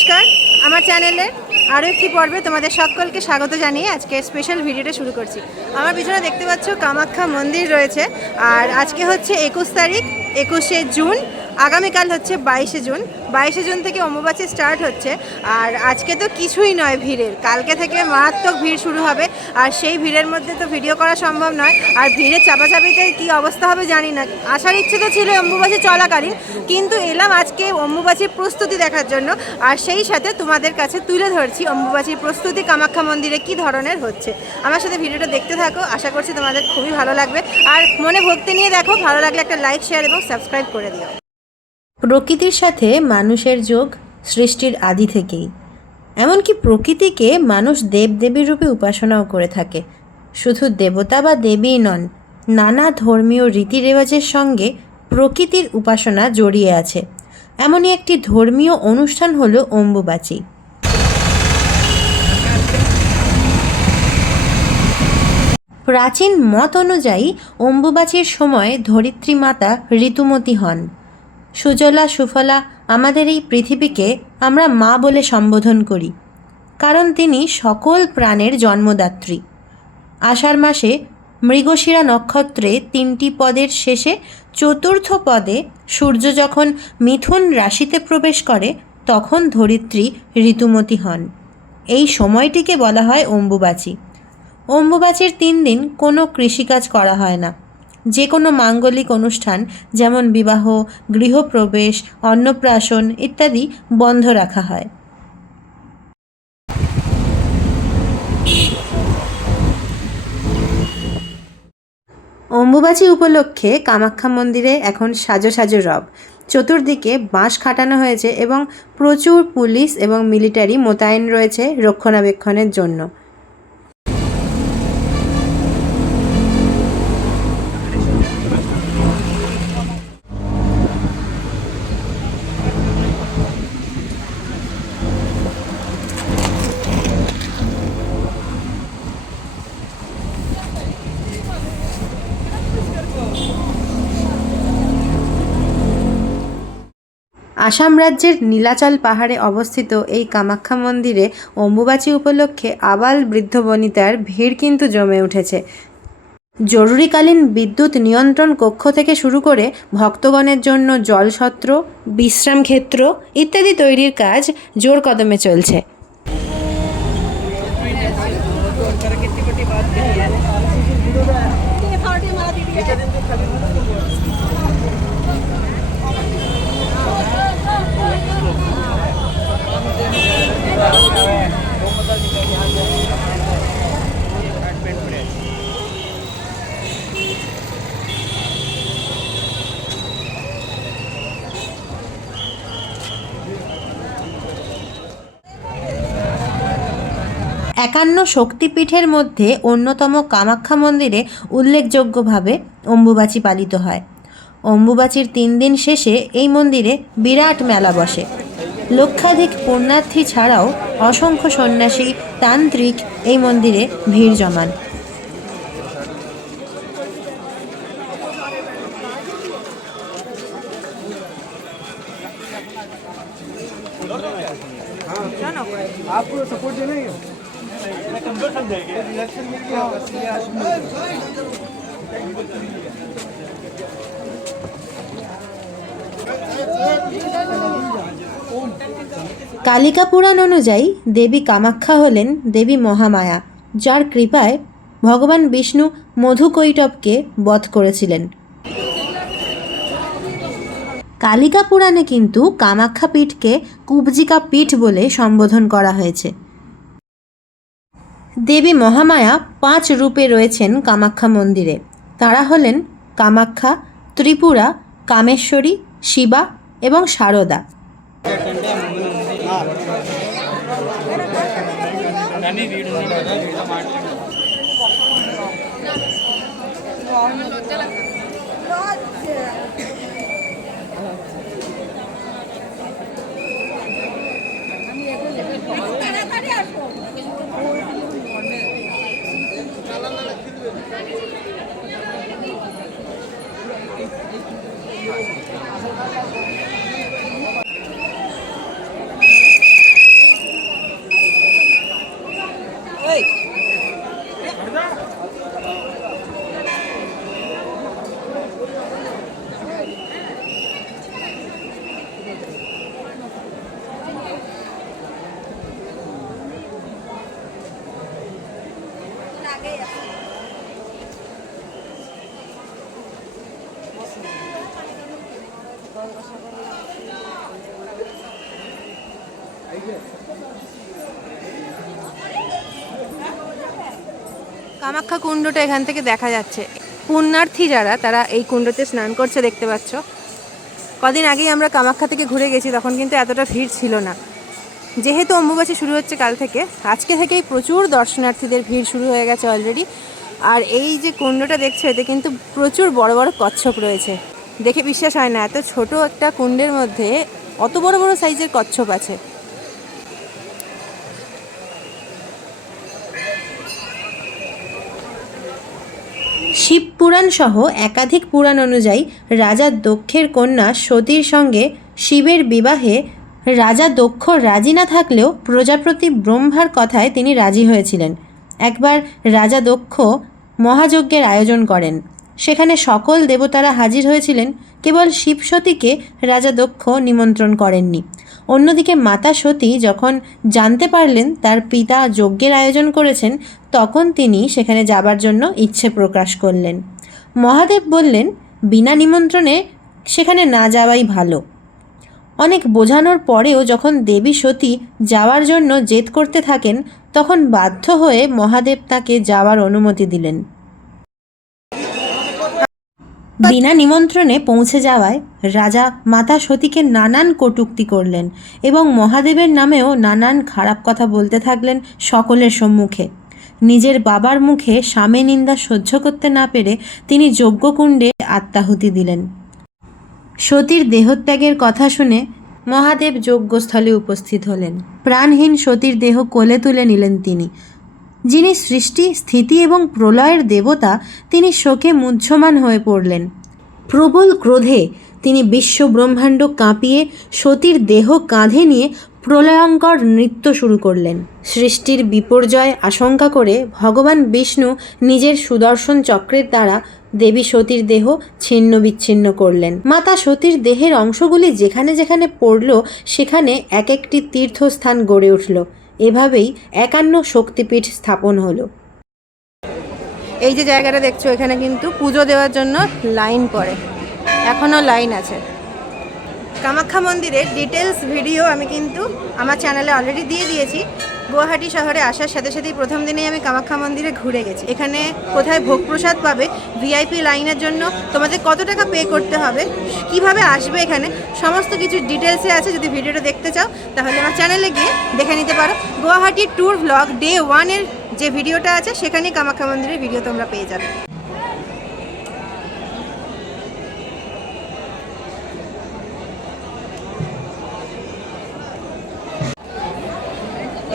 নমস্কার। আমার চ্যানেলে আরও একটি পর্বে তোমাদের সকলকে স্বাগত জানিয়ে আজকে স্পেশাল ভিডিওটা শুরু করছি। আমার পিছনে দেখতে পাচ্ছ কামাখ্যা মন্দির রয়েছে। আর আজকে হচ্ছে একুশ তারিখ, একুশে জুন। আগামীকাল হচ্ছে বাইশে জুন। বাইশে জুন থেকে অম্বুবাচী স্টার্ট হচ্ছে। আর আজকে তো কিছুই নয় ভিড়ের। কালকে থেকে মারাত্মক ভিড় শুরু হবে। আর সেই ভিড়ের মধ্যে তো ভিডিও করা সম্ভব নয়। আর ভিড়ের চাপাচাপিতে কী অবস্থা হবে জানি না। আসার ইচ্ছে তো ছিল অম্বুবাচী চলাকালীন। কিন্তু এলাম আজকে অম্বুবাচীর প্রস্তুতি দেখার জন্য। আর সেই সাথে তোমাদের কাছে তুলে ধরছি অম্বুবাচীর প্রস্তুতি কামাখ্যা মন্দিরে কি ধরনের হচ্ছে। আমার সাথে ভিডিওটা দেখতে থাকো। আশা করছি তোমাদের খুবই ভালো লাগবে। আর মনে ভক্তি নিয়ে দেখো। ভালো লাগলে একটা লাইক শেয়ার এবং সাবস্ক্রাইব করে দিও। প্রকৃতির সাথে মানুষের যোগ সৃষ্টির আদি থেকেই। এমনকি প্রকৃতিকে মানুষ দেবদেবীর রূপে উপাসনাও করে থাকে। শুধু দেবতা বা দেবীই নন, নানা ধর্মীয় রীতিরেওয়াজের সঙ্গে প্রকৃতির উপাসনা জড়িয়ে আছে। এমনই একটি ধর্মীয় অনুষ্ঠান হল অম্বুবাচী। প্রাচীন মত অনুযায়ী অম্বুবাচীর সময় ধরিত্রী মাতা ঋতুমতী হন। সুজলা, সুফলা আমাদের এই পৃথিবীকে আমরা মা বলে সম্বোধন করি। কারণ তিনি সকল প্রাণের জন্মদাত্রী। আষাঢ় মাসে মৃগশিরা নক্ষত্রে তিনটি পদের শেষে চতুর্থ পদে সূর্য যখন মিথুন রাশিতে প্রবেশ করে, তখন ধরিত্রী ঋতুমতী হন। এই সময়টিকে বলা হয় অম্বুবাচী। অম্বুবাচীর তিন দিন কোনো কৃষিকাজ করা হয় না। যে কোনো মাঙ্গলিক অনুষ্ঠান, যেমন বিবাহ, গৃহপ্রবেশ, অন্নপ্রাশন ইত্যাদি বন্ধ রাখা হয়। অম্বুবাচী উপলক্ষে কামাখ্যা মন্দিরে এখন সাজো সাজো রব। চতুর্দিকে বাঁশ খাটানো হয়েছে এবং প্রচুর পুলিশ এবং মিলিটারি মোতায়েন রয়েছে রক্ষণাবেক্ষণের জন্য। আসাম রাজ্যের নীলাচল পাহাড়ে অবস্থিত এই কামাখ্যা মন্দিরে অম্বুবাচী উপলক্ষে আবাল বৃদ্ধ বনিতার ভিড় কিন্তু জমে উঠেছে। জরুরিকালীন বিদ্যুৎ নিয়ন্ত্রণ কক্ষ থেকে শুরু করে ভক্তগণের জন্য জলসত্র, বিশ্রাম ক্ষেত্র ইত্যাদি তৈরির কাজ জোর কদমে চলছে। একান্ন শক্তিপীঠের মধ্যে অন্যতম কামাখ্যা মন্দিরে উল্লেখযোগ্যভাবে অম্বুবাচী পালিত হয়। অম্বুবাচীর তিন দিন শেষে এই মন্দিরে বিরাট মেলা বসে। লক্ষাধিক পুণ্যার্থী ছাড়াও অসংখ্য সন্ন্যাসী, তান্ত্রিক এই মন্দিরে ভিড় জমান। কালিকা পুরাণ অনুযায়ী দেবী কামাখ্যা হলেন দেবী মহামায়া, যার কৃপায় ভগবান বিষ্ণু মধুকৈটবকে বধ করেছিলেন। কালিকা পুরাণে কিন্তু কামাখ্যা পীঠকে কুবজিকা পীঠ বলে সম্বোধন করা হয়েছে। দেবী মহামায়া পাঁচ রূপে রয়েছেন কামাখ্যা মন্দিরে। তারা হলেন কামাখ্যা, ত্রিপুরা, কামেশ্বরী, শিবা এবং শারদা কামাখ্যা কুণ্ডটা এখান থেকে দেখা যাচ্ছে। পুণ্যার্থী যারা, তারা এই কুণ্ডতে স্নান করছে, দেখতে পাচ্ছ। কদিন আগেই আমরা কামাখ্যা থেকে ঘুরে গেছি, তখন কিন্তু এতটা ভিড় ছিল না। যেহেতু অম্বুবাচী শুরু হচ্ছে কাল থেকে, আজকে থেকেই প্রচুর দর্শনার্থীদের ভিড় শুরু হয়ে গেছে অলরেডি আর এই যে কুণ্ডটা দেখছ, এতে কিন্তু প্রচুর বড় বড় কচ্ছপ রয়েছে। দেখে বিশ্বাস হয় না, এত ছোট একটা কুণ্ডের মধ্যে অত বড় বড় সাইজের কচ্ছপ আছে। শিব পুরাণ সহ একাধিক পুরাণ অনুযায়ী রাজা দক্ষের কন্যা সতীর সঙ্গে শিবের বিবাহে রাজা দক্ষ রাজি না থাকলেও প্রজাপতি ব্রহ্মার কথায় তিনি রাজি হয়েছিলেন। একবার রাজা দক্ষ মহাযজ্ঞের আয়োজন করেন। সেখানে সকল দেবতারা হাজির হয়েছিলেন। কেবল শিব সতীকে রাজা দক্ষ নিমন্ত্রণ করেননি। অন্যদিকে মাতা সতী যখন জানতে পারলেন তার পিতা যজ্ঞের আয়োজন করেছেন, তখন তিনি সেখানে যাবার জন্য ইচ্ছে প্রকাশ করলেন। মহাদেব বললেন, বিনা নিমন্ত্রণে সেখানে না যাওয়াই ভালো। অনেক বোঝানোর পরেও যখন দেবী সতী যাওয়ার জন্য জেদ করতে থাকেন, তখন বাধ্য হয়ে মহাদেব তাকে যাওয়ার অনুমতি দিলেন। বিনা নিমন্ত্রণে পৌঁছে যাওয়ায় রাজা মাতা সতীকে নানান কটূক্তি করলেন এবং মহাদেবের নামেও নানান খারাপ কথা বলতে থাকলেন সকলের সম্মুখে। নিজের বাবার মুখে স্বামী নিন্দা সহ্য করতে না পেরে তিনি যজ্ঞকুণ্ডে আত্মাহুতি দিলেন। সতীর দেহত্যাগের কথা শুনে মহাদেব যজ্ঞস্থলে উপস্থিত হলেন। প্রাণহীন সতীর দেহ কোলে তুলে নিলেন তিনি। যিনি সৃষ্টি, স্থিতি এবং প্রলয়ের দেবতা, তিনি শোকে মুহ্যমান হয়ে পড়লেন। প্রবল ক্রোধে তিনি বিশ্ব ব্রহ্মাণ্ড কাঁপিয়ে সতীর দেহ কাঁধে নিয়ে প্রলয়ঙ্কর নৃত্য শুরু করলেন। সৃষ্টির বিপর্যয় আশঙ্কা করে ভগবান বিষ্ণু নিজের সুদর্শন চক্রের দ্বারা দেবী সতীর দেহ ছিন্ন বিচ্ছিন্ন করলেন। মাতা সতীর দেহের অংশগুলি যেখানে যেখানে পড়ল, সেখানে এক একটি তীর্থস্থান গড়ে উঠল। এভাবেই একান্ন শক্তিপীঠ স্থাপন হলো। এই যে জায়গাটা দেখছ, এখানে কিন্তু পুজো দেওয়ার জন্য লাইন পড়ে। এখনও লাইন আছে। কামাখ্যা মন্দিরের ডিটেলস ভিডিও আমি কিন্তু আমার চ্যানেলে অলরেডি দিয়ে দিয়েছি। গুয়াহাটি শহরে আসার সাথে সাথেই প্রথম দিনেই আমি কামাখ্যা মন্দিরে ঘুরে গেছি। এখানে কোথায় ভোগ প্রসাদ পাবে ভিআইপি লাইনের জন্য তোমাদের কত টাকা পে করতে হবে, কীভাবে আসবে এখানে, সমস্ত কিছু ডিটেলসে আছে। যদি ভিডিওটা দেখতে চাও, তাহলে আমার চ্যানেলে গিয়ে দেখে নিতে পারো। গুয়াহাটি ট্যুর ব্লগ ডে ওয়ানের যে ভিডিওটা আছে, সেখানেই কামাখ্যা মন্দিরের ভিডিও তোমরা পেয়ে যাবে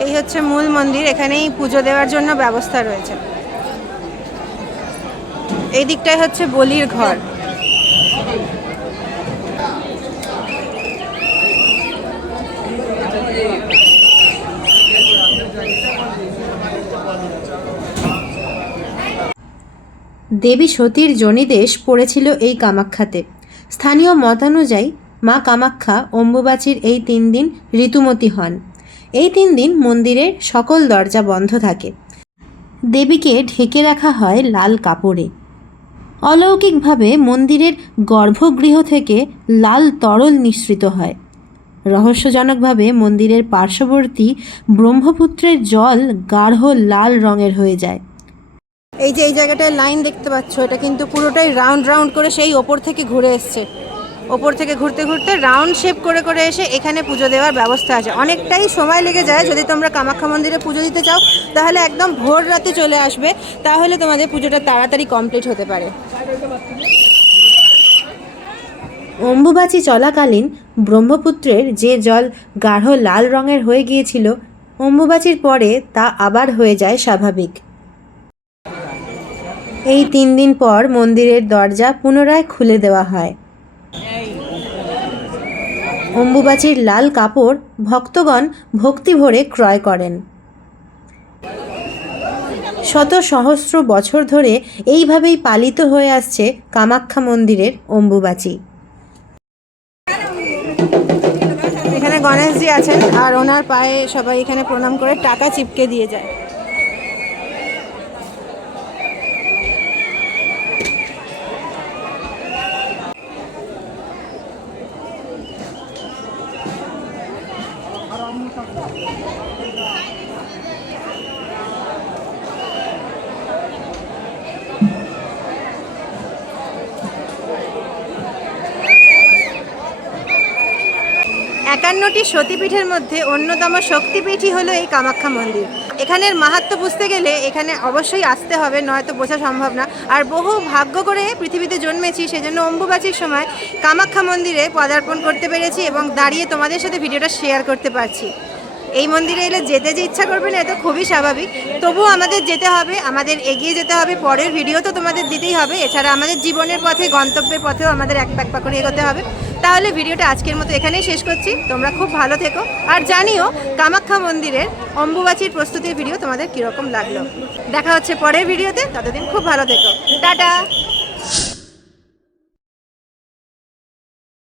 এই হচ্ছে মূল মন্দির, এখানেই পুজো দেওয়ার জন্য ব্যবস্থা রয়েছে। এই দিকটাই হচ্ছে বলির ঘর। দেবী সতীর জনিদেশ পড়েছিল এই কামাখ্যাতে। স্থানীয় মতানুযায়ী মা কামাখ্যা অম্বুবাচীর এই তিন দিন ঋতুমতী হন। এই তিন দিন মন্দিরের সকল দরজা বন্ধ থাকে। দেবীকে ঢেকে রাখা হয় লাল কাপড়ে। অলৌকিকভাবে মন্দিরের গর্ভগৃহ থেকে লাল তরল নিঃসৃত হয়। রহস্যজনকভাবে মন্দিরের পার্শ্ববর্তী ব্রহ্মপুত্রের জল গাঢ় লাল রঙের হয়ে যায়। এই যে, এই জায়গাটায় লাইন দেখতে পাচ্ছ, এটা কিন্তু পুরোটাই রাউন্ড রাউন্ড করে সেই ওপর থেকে ঘুরে এসছে। ওপর থেকে ঘুরতে ঘুরতে রাউন্ড শেপ করে করে এসে এখানে পুজো দেওয়ার ব্যবস্থা আছে। অনেকটাই সময় লেগে যায়, যদি তোমরা কামাখ্যা মন্দিরে পুজো দিতে চাও, তাহলে একদম ভোর রাতে চলে আসবে, তাহলে তোমাদের পুজোটা তাড়াতাড়ি কমপ্লিট হতে পারে। অম্বুবাচী চলাকালীন ব্রহ্মপুত্রের যে জল গাঢ় লাল রঙের হয়ে গিয়েছিল, অম্বুবাচীর পরে তা আবার হয়ে যায় স্বাভাবিক। এই তিন দিন পর মন্দিরের দরজা পুনরায় খুলে দেওয়া হয়। অম্বুবাচীর লাল কাপড় ভক্তগণ ভক্তি ভরে ক্রয় করেন। শত সহস্র বছর ধরে এইভাবেই পালিত হয়ে আসছে কামাখ্যা মন্দিরের অম্বুবাচী। এখানে গণেশজি আছেন আর ওনার পায়ে সবাই এখানে প্রণাম করে টাকা চিপকে দিয়ে যায়। একান্নটি সতীপীঠের মধ্যে অন্যতম শক্তিপীঠই হলো এই কামাখ্যা মন্দির। এখানের মাহাত্ম বুঝতে গেলে এখানে অবশ্যই আসতে হবে, নয়তো বোঝা সম্ভব না। আর বহু ভাগ্য করে পৃথিবীতে জন্মেছি, সেজন্য অম্বুবাচীর সময় কামাখ্যা মন্দিরে পদার্পণ করতে পেরেছি এবং দাঁড়িয়ে তোমাদের সাথে ভিডিওটা শেয়ার করতে পারছি। এই মন্দিরে এলে যেতে যে ইচ্ছা করবে না, এটা খুবই স্বাভাবিক। তবুও আমাদের যেতে হবে, আমাদের এগিয়ে যেতে হবে। পরের ভিডিও তো তোমাদের দিতেই হবে। এছাড়া আমাদের জীবনের পথে, গন্তব্যের পথেও আমাদের এক প্যাক করে এগোতে হবে। তাহলে ভিডিওটা আজকের মতো এখানেই শেষ করছি। তোমরা খুব ভালো থেকো। আর জানিও, কামাখ্যা মন্দিরের অম্বুবাচীর প্রস্তুতির ভিডিও তোমাদের কীরকম লাগল। দেখা হচ্ছে পরের ভিডিওতে, ততদিন খুব ভালো থেকো। টাটা!